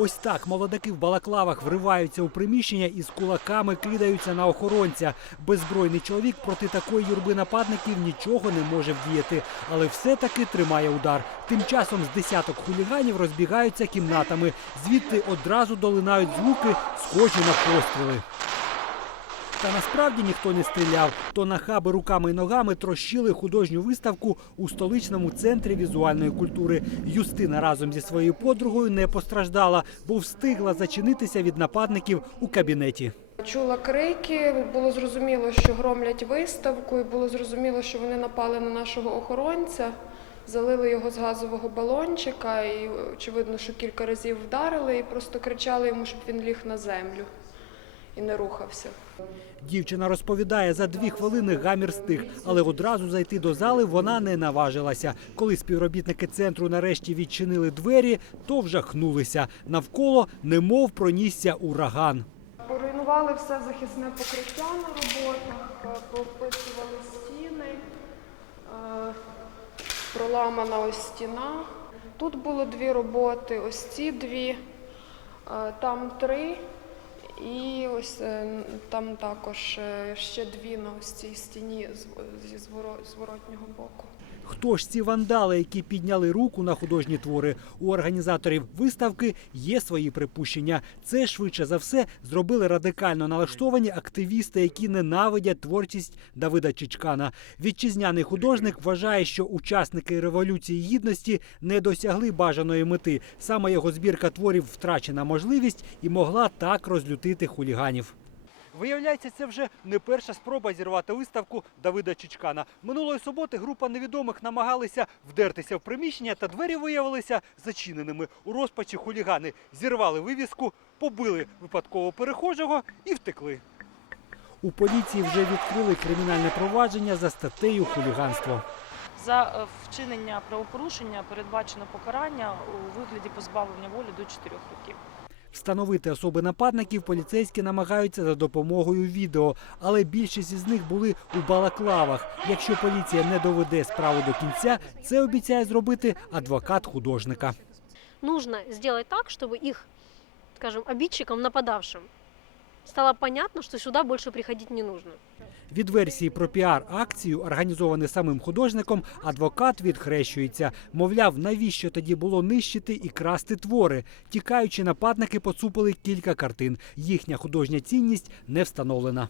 Ось так молодаки в балаклавах вриваються у приміщення і з кулаками кидаються на охоронця. Беззбройний чоловік проти такої юрби нападників нічого не може вдіяти, але все-таки тримає удар. Тим часом з десяток хуліганів розбігаються кімнатами. Звідти одразу долинають звуки, схожі на постріли. Та насправді ніхто не стріляв. То нахаби руками і ногами трощили художню виставку у столичному центрі візуальної культури. Юстина разом зі своєю подругою не постраждала, бо встигла зачинитися від нападників у кабінеті. Чула крики, було зрозуміло, що громлять виставку, і було зрозуміло, що вони напали на нашого охоронця, залили його з газового балончика, і очевидно, що кілька разів вдарили і просто кричали йому, щоб він ліг на землю і не рухався. Дівчина розповідає, за дві хвилини гамір стих, але одразу зайти до зали вона не наважилася. Коли співробітники центру нарешті відчинили двері, то вжахнулися. Навколо немов пронісся ураган. Поруйнували все захисне покриття на роботах, е, повписували стіни, е, проламана ось стіна. Тут було дві роботи, ось ці дві, е, там три, і ось е, там також е, ще дві на ось цій стіні зі зворо- зворотнього боку. Хто ж ці вандали, які підняли руку на художні твори? У організаторів виставки є свої припущення. Це швидше за все зробили радикально налаштовані активісти, які ненавидять творчість Давида Чичкана. Вітчизняний художник вважає, що учасники революції гідності не досягли бажаної мети. Саме його збірка творів втрачена можливість і могла так розлютити хуліганів. Виявляється, це вже не перша спроба зірвати виставку Давида Чичкана. Минулої суботи група невідомих намагалися вдертися в приміщення, та двері виявилися зачиненими. У розпачі хулігани зірвали вивіску, побили випадково перехожого і втекли. У поліції вже відкрили кримінальне провадження за статтею хуліганство. За е, вчинення правопорушення передбачено покарання у вигляді позбавлення волі до 4 років. Встановити особи нападників поліцейські намагаються за допомогою відео, але більшість із них були у балаклавах. Якщо поліція не доведе справу до кінця, це обіцяє зробити адвокат художника. нужно сделать так, чтобы их, скажем, обидчикам, нападавшим, стало понятно, что сюда больше приходить не нужно. Від версії про піар-акцію, організоване самим художником, адвокат відхрещується. Мовляв, навіщо тоді було нищити і красти твори? Тікаючи, нападники поцупили кілька картин. Їхня художня цінність не встановлена.